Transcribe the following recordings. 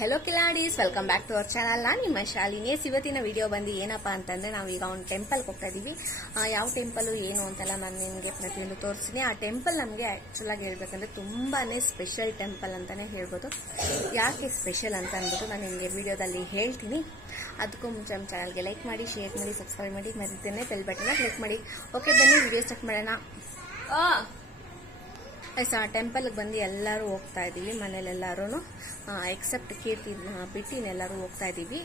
Hello किलाडीಸ್ welcome back to our channel ನಾನು ನಿಮ್ಮ ಶಾಲಿನಿ ಇವತ್ತಿನ ವಿಡಿಯೋ ಬಂದು ಏನಪ್ಪಾ ಅಂತಂದ್ರೆ ನಾವು ಈಗ ಒಂದು ಟೆಂಪಲ್ ಹೋಗ್ತಾ ಇದೀವಿ ಯಾವ ಟೆಂಪಲ್ ಏನು ಅಂತೆಲ್ಲ ನಾನು ನಿಮಗೆ ಪ್ರತಿಯೊಂದು ತೋರಿಸ್ತೀನಿ ಆ ಟೆಂಪಲ್ ನಮಗೆ ಆಕ್ಚುಲ್ ಆಗಿ ಹೇಳಬೇಕಂದ್ರೆ ತುಂಬಾನೇ ಸ್ಪೆಷಲ್ ಟೆಂಪಲ್ ಅಂತಾನೆ ಹೇಳ್ಬೋದು ಯಾಕೆ ಸ್ಪೆಷಲ್ ಅಂತ ಅಂದ್ಬಿಟ್ಟು ನಾನು ನಿಮಗೆ ವಿಡಿಯೋದಲ್ಲಿ ಹೇಳ್ತೀನಿ ಅದಕ್ಕೂ ಮುಂಚೆ ನಮ್ಮ ಚಾನಲ್ಗೆ ಲೈಕ್ ಮಾಡಿ ಶೇರ್ ಮಾಡಿ ಸಬ್ಸ್ಕ್ರೈಬ್ ಮಾಡಿ ಮರಿದೇನೆ ಬೆಲ್ ಬಟನ್ ಕ್ಲಿಕ್ ಮಾಡಿ ಓಕೆ ಬನ್ನಿ ವಿಡಿಯೋ ಸ್ಟಾರ್ಟ್ ಮಾಡೋಣ ಟೆಂಪಲ್ ಬಂದು ಎಲ್ಲರೂ ಹೋಗ್ತಾ ಇದೀವಿ ಮನೇಲೆಲ್ಲರೂ ಎಕ್ಸೆಪ್ಟ್ ಕೀರ್ತಿ ಬಿಟ್ಟಿನೆಲ್ಲರೂ ಹೋಗ್ತಾ ಇದೀವಿ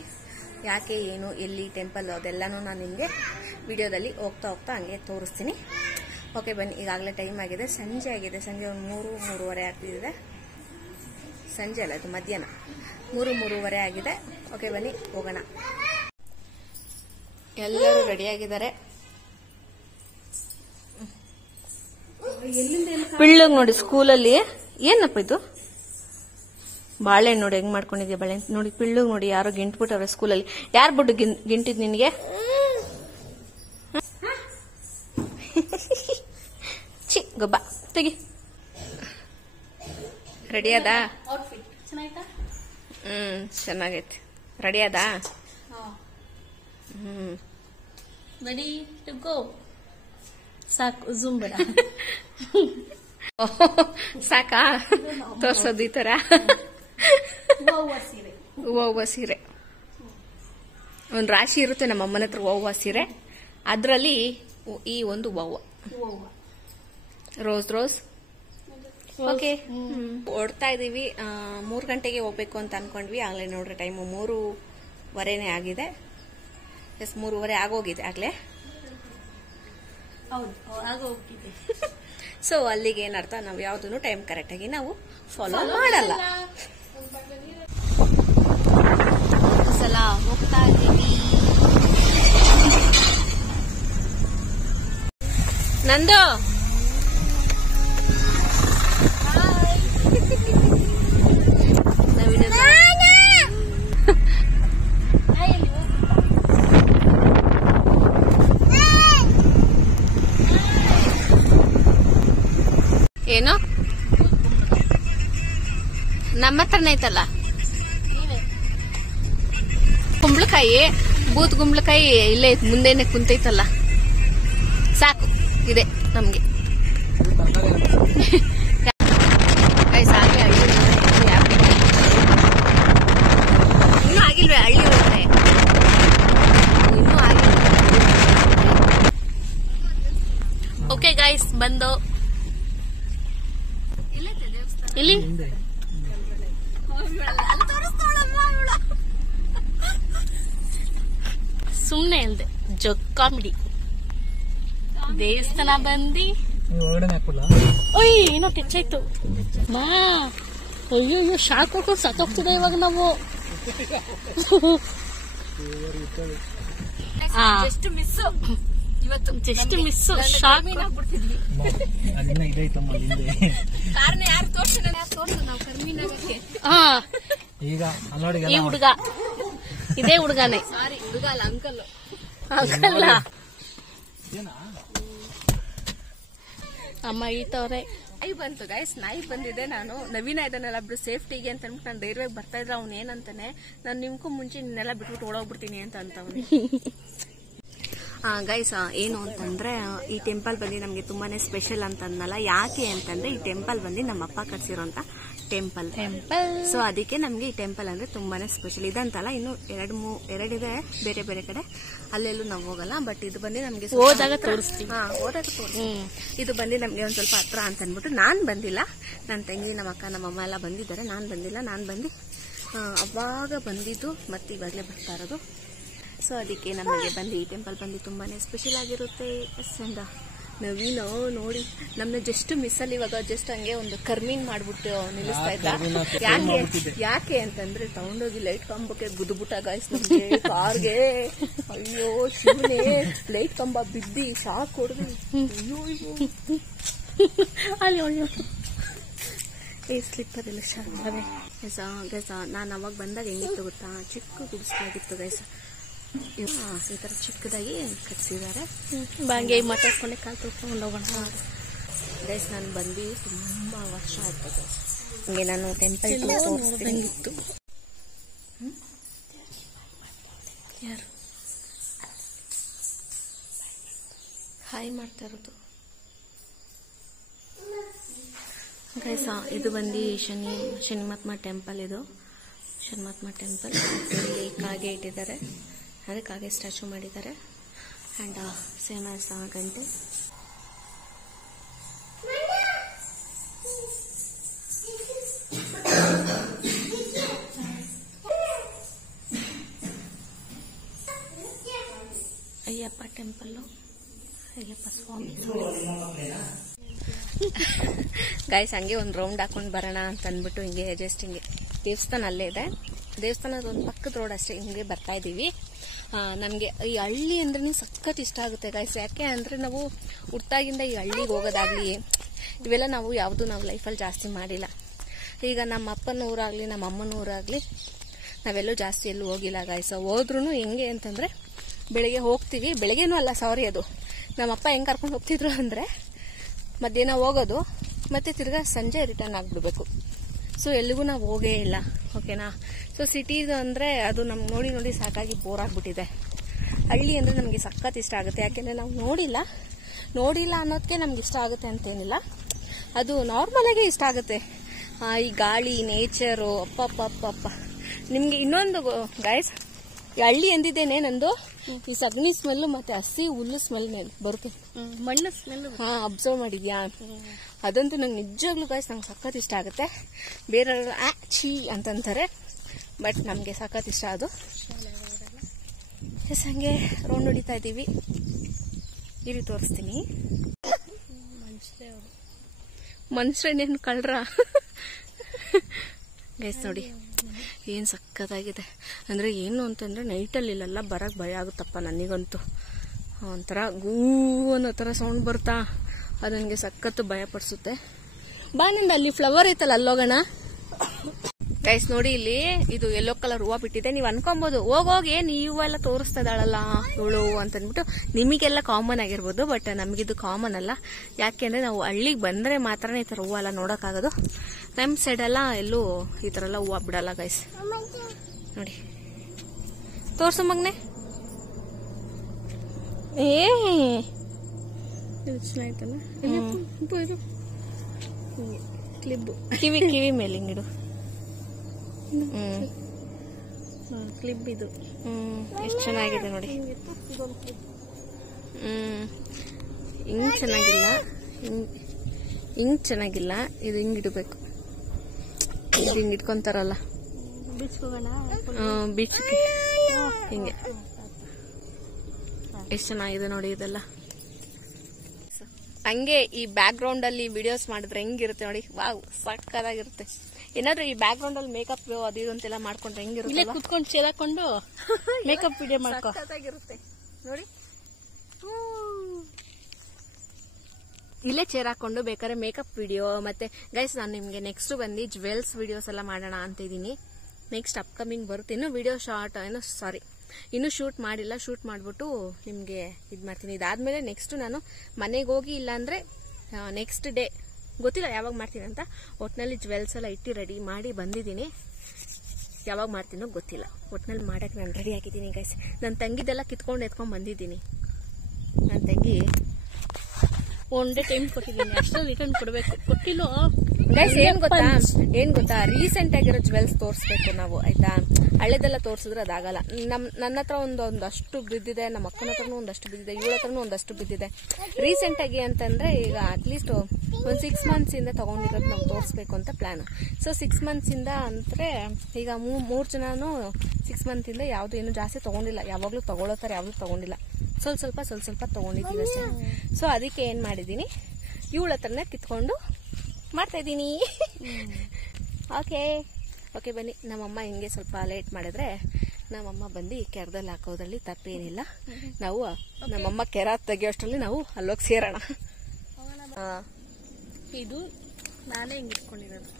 ಯಾಕೆ ಏನು ಎಲ್ಲಿ ಟೆಂಪಲ್ ಅದೆಲ್ಲನೂ ನಾನು ನಿಮಗೆ ವಿಡಿಯೋದಲ್ಲಿ ಹೋಗ್ತಾ ಹಂಗೆ ತೋರಿಸ್ತೀನಿ ಓಕೆ ಬನ್ನಿ ಈಗಾಗಲೇ ಟೈಮ್ ಆಗಿದೆ ಸಂಜೆ ಒಂದು 3-3:30 ಆಗ್ತಿದೆ ಸಂಜೆ ಅಲ್ಲ ಅದು ಮಧ್ಯಾಹ್ನ 3-3:30 ಆಗಿದೆ ಓಕೆ ಬನ್ನಿ ಹೋಗೋಣ ಎಲ್ಲರೂ ರೆಡಿಯಾಗಿದ್ದಾರೆ ಪಿಳ್ಳಗ್ ನೋಡಿ ಸ್ಕೂಲಲ್ಲಿ ಏನಪ್ಪ ಇದು ಬಾಳೆಹಣ್ಣು ನೋಡಿ ಹೆಂಗ್ ಮಾಡ್ಕೊಂಡಿದ್ಯಾ ಬಾಳೆಹಣ್ಣು ನೋಡಿ ಪಿಳ್ಳಗ್ ನೋಡಿ ಯಾರೋ ಗಿಂಟ್ಬಿಟ್ಟವ್ರೆ ಸ್ಕೂಲಲ್ಲಿ ಯಾರು ಬಿಟ್ಟು ಗಿಂಟಿದ್ ನಿನ್ಗೆ ಚಿ ಗೊಬ್ಬ ತೆಗಿ ರೆಡಿ ಅದಾ ಚೆನ್ನಾಗೈತೆ ರೆಡಿ ಅದಾ ರೆಡಿ ಟು ಗೋ ಸಾಕು ಝೂಮ್ ಬೇಡ ಸಾಕಾ ತೋರ್ಸೋದು ಈ ತರ ಹೂವ ಸೀರೆ ಒಂದ್ ರಾಶಿ ಇರುತ್ತೆ ನಮ್ಮ ಅಮ್ಮನ ಹತ್ರ ಹೂವ ಸೀರೆ ಅದ್ರಲ್ಲಿ ಈ ಒಂದು ಹೂವ ರೋಸ್ ಓಕೆ ಓಡ್ತಾ ಇದೀವಿ 3 ಗಂಟೆಗೆ ಹೋಗ್ಬೇಕು ಅಂತ ಅನ್ಕೊಂಡ್ವಿ ಆಗ್ಲೇ ನೋಡ್ರಿ ಟೈಮ್ 3:15 ಆಗಿದೆ 3:30 ಆಗೋಗಿದೆ ಆಗ್ಲೇ ಸೊ ಅಲ್ಲಿಗೆ ಏನರ್ಥ ನಾವು ಯಾವ್ದನ್ನು ಟೈಮ್ ಕರೆಕ್ಟ್ ಆಗಿ ನಾವು ಫಾಲೋ ಮಾಡಲ್ಲ ಸಲ ಹೋಗ್ತಾ ಇದ್ದೀವಿ ನಂದು ಏನು ನಮ್ಮ ಹತ್ರನೇ ಐತಲ್ಲ ಕುಂಬಳಕಾಯಿ ಬೂತ್ ಕುಂಬಳಕಾಯಿ ಇಲ್ಲೇ ಮುಂದೆನೆ ಕುಂತೈತಲ್ಲ ಸಾಕು ಇದೆ ನಮ್ಗೆ ಇನ್ನೂ ಆಗಿಲ್ವೇ ಹಳ್ಳಿ ಒಳಗಡೆ ಇನ್ನೂ ಆಗಿಲ್ಲ ಓಕೆ ಗೈಸ್ ಬಂದು ಇಲ್ಲಿ ಸುಮ್ನೆ ಹೇಳ್ದೆ ಜೋಕ್ ಕಾಮಿಡಿ ದೇವಸ್ಥಾನ ಬಂದಿ ಓಯ್ ಏನೋ ಕೆಚ್ಚಾಯ್ತು ಮಾ ಅಯ್ಯೋ ಶಾಕ್ ಕೊಡ್ಕೊಂಡು ಸತ್ತೋಗ್ತಿದೆ ಇವಾಗ ನಾವು ಜಸ್ಟ್ ಮಿಸ್ ಶಾಕ್ ಆಗ್ಬಿಡ್ತಿದ್ವಿ ಈ ಹುಡುಗ ಇದೇ ಹುಡುಗನೇ ಸಾರಿ ಹುಡುಗ ಅಲ್ಲ ಅಂಕಲ್ ಅಮ್ಮ ಈತವ್ರೆ ನಾಯಿ ಬಂತು ಗೈಸ್ ನಾಯಿ ಬಂದಿದೆ ನಾನು ನವೀನ ಇದನ್ನೆಲ್ಲ ಬಿಡು ಸೇಫ್ಟಿಗೆ ಅಂತ ಅಂದ್ಬಿಟ್ಟು ನಾನು ಧೈರ್ಯವಾಗಿ ಬರ್ತಾ ಇದ್ರೆ ಅವ್ನು ಏನಂತಾನೆ ನಾನು ನಿಮ್ಗೂ ಮುಂಚೆ ನಿನ್ನೆಲ್ಲ ಬಿಟ್ಬಿಟ್ಟು ಓಡೋಗ್ಬಿಡ್ತೀನಿ ಅಂತ ಅಂತವ್ನಿ ಗೈಸ್ ಏನು ಅಂತಂದ್ರೆ ಈ ಟೆಂಪಲ್ ಬಂದು ನಮ್ಗೆ ತುಂಬಾನೇ ಸ್ಪೆಷಲ್ ಅಂತಂದಲ್ಲ ಯಾಕೆ ಅಂತಂದ್ರೆ ಈ ಟೆಂಪಲ್ ಬಂದು ನಮ್ಮ ಅಪ್ಪ ಕಟ್ಸಿರೋಂತ ಟೆಂಪಲ್ ಸೊ ಅದಕ್ಕೆ ನಮ್ಗೆ ಈ ಟೆಂಪಲ್ ಅಂದ್ರೆ ತುಂಬಾನೇ ಸ್ಪೆಷಲ್ ಇದಂತಲ್ಲ ಇನ್ನು ಎರಡಿದೆ ಬೇರೆ ಬೇರೆ ಕಡೆ ಅಲ್ಲೆಲ್ಲೂ ನಾವು ಹೋಗಲ್ಲ ಬಟ್ ಇದು ಬಂದು ನಮ್ಗೆ ಹೋದಾಗ ತೋರಿಸ್ತೀವಿ ಇದು ಬಂದು ನಮ್ಗೆ ಒಂದ್ ಸ್ವಲ್ಪ ಹತ್ರ ಅಂತ ಅಂದ್ಬಿಟ್ಟು ನಾನ್ ಬಂದಿಲ್ಲ ನನ್ನ ತಂಗಿ ನಮ್ಮ ಅಕ್ಕ ನಮ್ಮ ಅಮ್ಮ ಎಲ್ಲ ಬಂದಿದ್ದಾರೆ ನಾನ್ ಬಂದಿಲ್ಲ ನಾನ್ ಬಂದು ಅವಾಗ ಬಂದಿದ್ದು ಮತ್ತೆ ಇವಾಗಲೇ ಬರ್ತಾ ಇರೋದು ಸೊ ಅದಕ್ಕೆ ನಮಗೆ ಬಂದು ಈ ಟೆಂಪಲ್ ಬಂದು ತುಂಬಾನೇ ಸ್ಪೆಷಲ್ ಆಗಿರುತ್ತೆ ಚಂದ ನವೀನ ನೋಡಿ ನಮ್ನ ಜಸ್ಟ್ ಮಿಸ್ ಅಲ್ಲಿ ಇವಾಗ ಜಸ್ಟ್ ಹಂಗೆ ಒಂದು ಕರ್ಮೀನ್ ಮಾಡ್ಬಿಟ್ಟು ನಿಲ್ಲಿಸ್ತಾ ಇದ್ದ ಯಾಕೆ ಅಂತಂದ್ರೆ ತಗೊಂಡೋಗಿ ಲೈಟ್ ಕಂಬಕ್ಕೆ ಗುದ್ಬಿಟ್ಟ ಗಾಯ್ಸ್ ನಮ್ಗೆ ಕಾರ್ಗೆ ಅಯ್ಯೋ ಶಿವನೇ ಲೈಟ್ ಕಂಬ ಬಿದ್ದಿ ಶಾಕ್ ಹೊಡೆದು ಅಯ್ಯೋ ಈ ಸ್ಲಿಪ್ಪರ್ ಎಲ್ಲ ಶಾಕ್ ನಾನು ಅವಾಗ ಬಂದಾಗ ಹೆಂಗಿತ್ತು ಗೊತ್ತಾ ಚಿಕ್ಕ ಗುಡಿಸ್ಲಾಗಿತ್ತು ಗೈಸ್ ಈ ತರ ಚಿಕ್ಕದಾಗಿ ಕಟ್ಸಿದ್ದಾರೆ ಬಾಂಗೆ ಮಾತಾಡ್ಕೊಂಡೆ ಕಾಲು ತೊಳ್ಕೊಂಡು ಹೋಗೋಣ ಗೈಸ್ ನಾನು ಬಂದು ತುಂಬಾ ವರ್ಷ ಆಯ್ತು ಗೈಸ್ ನಿಮಗೆ ನಾನು ಟೆಂಪಲ್ ತೋರಿಸ್ತೀನಿ ಯಾರು ಹಾಯ್ ಮಾಡ್ತಾ ಇರೋದು ಗೈಸ್? ಇದು ಬಂದು ಶನಿಮಹಾತ್ಮ ಟೆಂಪಲ್. ಇದು ಶನಿಮಹಾತ್ಮ ಟೆಂಪಲ್. ಇಲ್ಲಿ ಕಾಗೆ ಇಟ್ಟಿದ್ದಾರೆ, ಅಂದರೆ ಕಾಗೆ ಸ್ಟ್ಯಾಚು ಮಾಡಿದ್ದಾರೆ. ಆ್ಯಂಡ್ ಸೇಮ್ ಆಸ್ ಗಂಟೆ. ಅಯ್ಯಪ್ಪ ಟೆಂಪಲ್ಲು, ಅಯ್ಯಪ್ಪ ಸ್ವಾಮಿ. ಗಾಯ್ಸ್ ಹಂಗೆ ಒಂದು ರೌಂಡ್ ಹಾಕೊಂಡು ಬರೋಣ ಅಂತ ಅಂದ್ಬಿಟ್ಟು ಹಿಂಗೆ ಜಸ್ಟ್ ಹಿಂಗೆ ದೇವಸ್ಥಾನ ಅಲ್ಲೇ ಇದೆ. ದೇವಸ್ಥಾನದ ಒಂದು ಪಕ್ಕದ ರೋಡ್ ಅಷ್ಟೇ, ಹಿಂಗೆ ಬರ್ತಾ ಇದ್ದೀವಿ. ನಮಗೆ ಈ ಹಳ್ಳಿ ಅಂದ್ರೆ ಸಖತ್ ಇಷ್ಟ ಆಗುತ್ತೆ ಗಾಯ್ಸ್. ಯಾಕೆ ಅಂದರೆ ನಾವು ಹುಟ್ಟಾಗಿಂದ ಈ ಹಳ್ಳಿಗೆ ಹೋಗೋದಾಗ್ಲಿ ಇವೆಲ್ಲ ನಾವು ಯಾವುದು ನಾವು ಲೈಫಲ್ಲಿ ಜಾಸ್ತಿ ಮಾಡಿಲ್ಲ. ಈಗ ನಮ್ಮ ಅಪ್ಪನ ಊರಾಗಲಿ ನಮ್ಮ ಅಮ್ಮನ ಊರಾಗಲಿ ನಾವೆಲ್ಲೂ ಜಾಸ್ತಿ ಎಲ್ಲೂ ಹೋಗಿಲ್ಲ ಗಾಯ್ಸ್. ಹೋದ್ರೂ ಹೆಂಗೆ ಅಂತಂದರೆ ಬೆಳಿಗ್ಗೆ ಹೋಗ್ತೀವಿ, ಬೆಳಗ್ಗೆನೂ ಅಲ್ಲ ಸಾರಿ, ಅದು ನಮ್ಮಪ್ಪ ಹೆಂಗೆ ಕರ್ಕೊಂಡು ಹೋಗ್ತಿದ್ರು ಅಂದರೆ ಮಧ್ಯಾಹ್ನ ಹೋಗೋದು ಮತ್ತೆ ತಿರ್ಗಾ ಸಂಜೆ ರಿಟರ್ನ್ ಆಗಿಬಿಡ್ಬೇಕು. ಸೊ ಎಲ್ಲಿಗೂ ನಾವು ಹೋಗೇ ಇಲ್ಲ, ಓಕೆನಾ. ಸೊ ಸಿಟೀಸ್ ಅಂದರೆ ಅದು ನಮ್ಗೆ ನೋಡಿ ನೋಡಿ ಸಾಕಾಗಿ ಬೋರ್ ಆಗಿಬಿಟ್ಟಿದೆ. ಹಳ್ಳಿ ಅಂದರೆ ನಮಗೆ ಸಖತ್ ಇಷ್ಟ ಆಗುತ್ತೆ. ಯಾಕೆಂದರೆ ನಾವು ನೋಡಿಲ್ಲ ಅನ್ನೋದಕ್ಕೆ ನಮ್ಗೆ ಇಷ್ಟ ಆಗುತ್ತೆ ಅಂತೇನಿಲ್ಲ, ಅದು ನಾರ್ಮಲಾಗೇ ಇಷ್ಟ ಆಗುತ್ತೆ. ಈ ಗಾಳಿ, ನೇಚರು, ಅಪ್ಪ. ನಿಮಗೆ ಇನ್ನೊಂದು ಗಾಯ್ಸ್, ಈ ಹಳ್ಳಿ ಎಂದಿದ್ದೇನೆ ನಂದು ಈ ಸಗಣಿ ಸ್ಮೆಲ್ಲು ಮತ್ತೆ ಹಸಿ ಹುಲ್ಲು ಸ್ಮೆಲ್ ಬರುತ್ತೆ, ಮಣ್ಣು ಸ್ಮೆಲ್. ಅಬ್ಸರ್ವ್ ಮಾಡಿದ್ಯಾ? ಅದಂತೂ ನಂಗೆ ನಿಜವಾಗ್ಲೂ ಗಾಯ್ಸ್ ನಂಗೆ ಸಖತ್ ಇಷ್ಟ ಆಗುತ್ತೆ. ಬೇರೆಯವರು ಛೀ ಅಂತಂತಾರೆ, ಬಟ್ ನಮಗೆ ಸಖತ್ ಇಷ್ಟ ಅದು. ಎಸ್, ಹಂಗೆ ರೌಂಡ್ ಹೊಡಿತಾ ಇದ್ದೀವಿ. ಇರಿ ತೋರಿಸ್ತೀನಿ. ಮನುಷ್ಯನೇನು ಕಳ್ರ ಗೈಸ್ ನೋಡಿ ಏನು ಸಕ್ಕತ್ತಾಗಿದೆ. ಅಂದರೆ ಏನು ಅಂತಂದರೆ ನೈಟಲ್ಲಿ ಇಲ್ಲೆಲ್ಲ ಬರೋಕ್ಕೆ ಭಯ ಆಗುತ್ತಪ್ಪ ನನಗಂತೂ. ಒಂಥರ ಗೂ ಅನ್ನೋ ಥರ ಸೌಂಡ್ ಬರ್ತಾ ಅದು ನನಗೆ ಸಖತ್ತು ಭಯ ಪಡಿಸುತ್ತೆ. ಬಾ ನಿಂದ ಅಲ್ಲಿ ಫ್ಲವರ್ ಐತಲ್ಲ ಅಲ್ಲೋಗೋಣ. ಗೈಸ್ ನೋಡಿ, ಇಲ್ಲಿ ಇದು ಯೆಲ್ಲೋ ಕಲರ್ ಹೂವು ಬಿಟ್ಟಿದೆ. ನೀವು ಅನ್ಕೊಬೋದು ಹೋಗೋಗಿ ನೀವೆಲ್ಲ ತೋರಿಸ್ತಾ ಇದ್ದಾಳಲ್ಲ ಇವಳು ಅಂತಂದ್ಬಿಟ್ಟು, ನಿಮಗೆಲ್ಲ ಕಾಮನ್ ಆಗಿರ್ಬೋದು, ಬಟ್ ನಮಗಿದು ಕಾಮನ್ ಅಲ್ಲ. ಯಾಕೆಂದ್ರೆ ನಾವು ಹಳ್ಳಿಗೆ ಬಂದ್ರೆ ಮಾತ್ರನೇ ಈ ಥರ ಹೂವೆಲ್ಲ ನೋಡೋಕ್ಕಾಗೋದು. ನಮ್ಮ ಸೈಡೆಲ್ಲ ಎಲ್ಲೂ ಈ ಥರ ಎಲ್ಲ ಹೂವು ಬಿಡಲ್ಲ ಗೈಸ್. ನೋಡಿ ತೋರ್ಸು ಮಗ್ನೆ. ಚೆನ್ನಾಯ್ತಲ್ಲ ಕಿವಿ ಮೇಲೆ ಹಿಂಗಿಡು. ಕ್ಲಿಪ್ ಇದು ಎಷ್ಟು ಚೆನ್ನಾಗಿದೆ ನೋಡಿ. ಹಿಂಗ್ ಚೆನ್ನಾಗಿಲ್ಲ, ಹಿಂಗ್ ಚೆನ್ನಾಗಿಲ್ಲ, ಇದು ಹಿಂಗ್ ಇಡಬೇಕು. ಇದು ಹಿಂಗ್ ಇಟ್ಕೊಂತಾರಲ್ಲ ಬೀಚ್, ಹಿಂಗೆ ಎಷ್ಟು ಚೆನ್ನಾಗಿದೆ ನೋಡಿ ಇದೆಲ್ಲ. ಹಂಗೆ ಈ ಬ್ಯಾಕ್ ಗ್ರೌಂಡ್ ಅಲ್ಲಿ ವಿಡಿಯೋಸ್ ಮಾಡಿದ್ರೆ ಹೆಂಗಿರುತ್ತೆ ನೋಡಿ, ವಾವ್ ಸಕ್ಕತ್ತಾಗಿರುತ್ತೆ. ಏನಾದ್ರೂ ಈ ಬ್ಯಾಕ್ ಗ್ರೌಂಡ್ ಅಲ್ಲಿ ಮೇಕಪ್ ಅದು ಇದು ಅಂತೆಲ್ಲ ಮಾಡ್ಕೊಂಡ್ರೆ ಹೆಂಗಿರುತ್ತೆ, ಕುತ್ಕೊಂಡು ಸೇರಾಕೊಂಡು ಮೇಕಪ್ ವಿಡಿಯೋ ಮಾಡ್ಕೊತಾಗಿರುತ್ತೆ ನೋಡಿ. ಇಲ್ಲೇ ಚೇರ್ ಹಾಕೊಂಡು ಬೇಕಾದ್ರೆ ಮೇಕಪ್ ವಿಡಿಯೋ. ಮತ್ತೆ ಗೈಸ್ ನಾನು ನಿಮ್ಗೆ ನೆಕ್ಸ್ಟ್ ಬಂದು ಜ್ಯುವೆಲ್ಸ್ ವಿಡಿಯೋಸ್ ಎಲ್ಲ ಮಾಡೋಣ ಅಂತ ಇದೀನಿ. ನೆಕ್ಸ್ಟ್ ಅಪ್ಕಮಿಂಗ್ ಬರುತ್ತೆ. ಇನ್ನು ವಿಡಿಯೋ ಶಾರ್ಟ್ ಇನ್ನು ಶೂಟ್ ಮಾಡಿಲ್ಲ, ಶೂಟ್ ಮಾಡ್ಬಿಟ್ಟು ನಿಮ್ಗೆ ಇದ್ ಮಾಡ್ತೀನಿ. ಇದಾದ್ಮೇಲೆ ನೆಕ್ಸ್ಟ್ ನಾನು ಮನೆಗೆ ಹೋಗಿ, ಇಲ್ಲಾಂದ್ರೆ ನೆಕ್ಸ್ಟ್ ಡೇ ಗೊತ್ತಿಲ್ಲ ಯಾವಾಗ ಮಾಡ್ತೀನಿ ಅಂತ. ಒಟ್ನಲ್ಲಿ ಜ್ಯುವೆಲ್ಸ್ ಎಲ್ಲ ಇಟ್ಟು ರೆಡಿ ಮಾಡಿ ಬಂದಿದ್ದೀನಿ. ಯಾವಾಗ ಮಾಡ್ತೀನೋ ಗೊತ್ತಿಲ್ಲ, ಒಟ್ನಲ್ಲಿ ಮಾಡಕ್ಕೆ ನಾನು ರೆಡಿ ಆಗಿದ್ದೀನಿ ಗೈಸ್. ನನ್ನ ತಂಗಿದೆಲ್ಲ ಕಿತ್ಕೊಂಡು ಎತ್ಕೊಂಡ್ ಬಂದಿದ್ದೀನಿ. ನನ್ನ ತಂಗಿ ಒನ್ ಡೇ ಟೈಮ್ ಕೊಟ್ಟಿದ್ದೀನಿ, ಅಷ್ಟರಲ್ಲಿ ರಿಟರ್ನ್ ಕೊಡ್ಬೇಕು. ಕೊಟ್ಟಿಲ್ಲ ಗೈಸ್. ಏನ್ ಗೊತ್ತಾ ರೀಸೆಂಟ್ ಆಗಿರೋ ಜ್ಯುವೆಲ್ಸ್ ತೋರಿಸ್ಬೇಕು ನಾವು, ಆಯ್ತಾ? ಹಳೆದೆಲ್ಲ ತೋರಿಸಿದ್ರೆ ಅದಾಗಲ್ಲ. ನನ್ನ ಹತ್ರ ಒಂದಷ್ಟು ಬಿದ್ದಿದೆ, ನಮ್ಮ ಅಕ್ಕನ ಹತ್ರನೂ ಒಂದಷ್ಟು ಬಿದ್ದಿದೆ, ಇವಳ ಹತ್ರನೂ ಒಂದಷ್ಟು ಬಿದ್ದಿದೆ. ರೀಸೆಂಟ್ ಆಗಿ ಅಂತಂದ್ರೆ ಈಗ ಅಟ್ಲೀಸ್ಟ್ ಒಂದು 6 months ಇಂದ ತಗೊಂಡಿರೋದು ನಾವು ತೋರಿಸ್ಬೇಕು ಅಂತ ಪ್ಲಾನ್. ಸೊ 6 months ಇಂದ ಅಂದ್ರೆ ಈಗ 3 ಜನನು 6 months ಇಂದ ಯಾವ್ದು ಏನು ಜಾಸ್ತಿ ತಗೊಂಡಿಲ್ಲ. ಯಾವಾಗ್ಲೂ ತಗೊಳ್ಳೋ ತರ ಯಾವ್ದು ತಗೊಂಡಿಲ್ಲ, ಸ್ವಲ್ಪ ತಗೊಂಡಿದ್ದೀವಿ ಅಷ್ಟೇ. ಸೊ ಅದಕ್ಕೆ ಏನ್ ಮಾಡಿದೀನಿ, ಇವಳ ಹತ್ರನೇ ಕಿತ್ಕೊಂಡು ಮಾಡ್ತಾ ಇದ್ದೀನಿ. ಓಕೆ ಬನ್ನಿ. ನಮ್ಮಮ್ಮ ಹಿಂಗೆ ಸ್ವಲ್ಪ ಲೇಟ್ ಮಾಡಿದ್ರೆ ನಮ್ಮಮ್ಮ ಬಂದು ಕೆರದಲ್ಲಿ ಹಾಕೋದ್ರಲ್ಲಿ ತಪ್ಪೇನಿಲ್ಲ. ನಾವು ನಮ್ಮಮ್ಮ ಕೆರ ತೆಗಿಯೋಷ್ಟರಲ್ಲಿ ನಾವು ಅಲ್ಲೋಗಿ ಸೇರೋಣ. ಇದು ನಾನೇ ಹಿಂಗೆ ಇಟ್ಕೊಂಡಿರೋದು.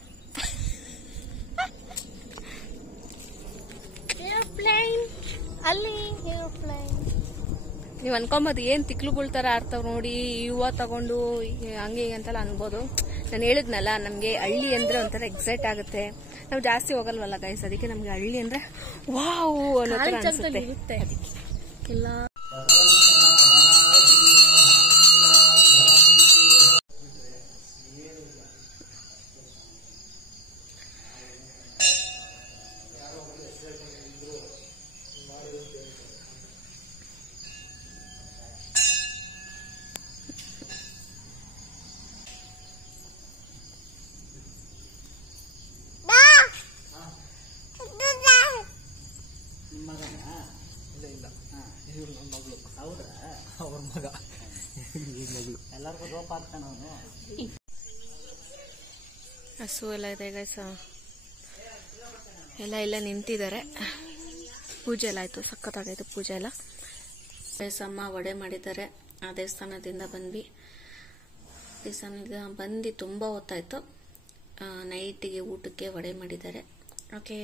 ಏರೋಪ್ಲೇನ್ ಅಲ್ಲಿ, ಏರೋಪ್ಲೇನ್. ನೀವು ಅನ್ಕೊಂಬೋದು ಏನ್ ತಿಕ್ಲುಗಳ ತರ ಆಡ್ತಾವ್ ನೋಡಿ, ಹೂವು ತಗೊಂಡು ಹಂಗೆ ಅಂತೆಲ್ಲ ಅನ್ಬೋದು. ನಾನು ಹೇಳಿದ್ನಲ್ಲ, ನಮ್ಗೆ ಹಳ್ಳಿ ಅಂದ್ರೆ ಒಂಥರ ಎಕ್ಸೈಟ್ ಆಗುತ್ತೆ. ನಾವು ಜಾಸ್ತಿ ಹೋಗಲ್ವಲ್ಲ ಗೈಸ್, ಅದಕ್ಕೆ ನಮ್ಗೆ ಹಳ್ಳಿ ಅಂದ್ರೆ ವಾವ್ ಅನ್ನೋ ತರ ಅನ್ಸುತ್ತೆ. ಎಲ್ಲ ಹಸು ಎಲ್ಲ ಇದೆ ಗೈಸ್, ಎಲ್ಲ ನಿಂತಿದ್ದಾರೆ. ಪೂಜೆ ಎಲ್ಲ ಆಯ್ತು, ಸಖತ್ತಾಗಾಯ್ತು ಪೂಜೆ ಎಲ್ಲ. ಅಮ್ಮ ವಡೆ ಮಾಡಿದ್ದಾರೆ. ಆ ದೇವಸ್ಥಾನದಿಂದ ಬಂದು ತುಂಬಾ ಹೊತ್ತಾಯ್ತು. ನೈಟಿಗೆ ಊಟಕ್ಕೆ ವಡೆ ಮಾಡಿದ್ದಾರೆ. ಓಕೆ,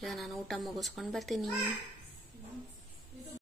ಈಗ ನಾನು ಊಟ ಮುಗಿಸ್ಕೊಂಡು ಬರ್ತೀನಿ.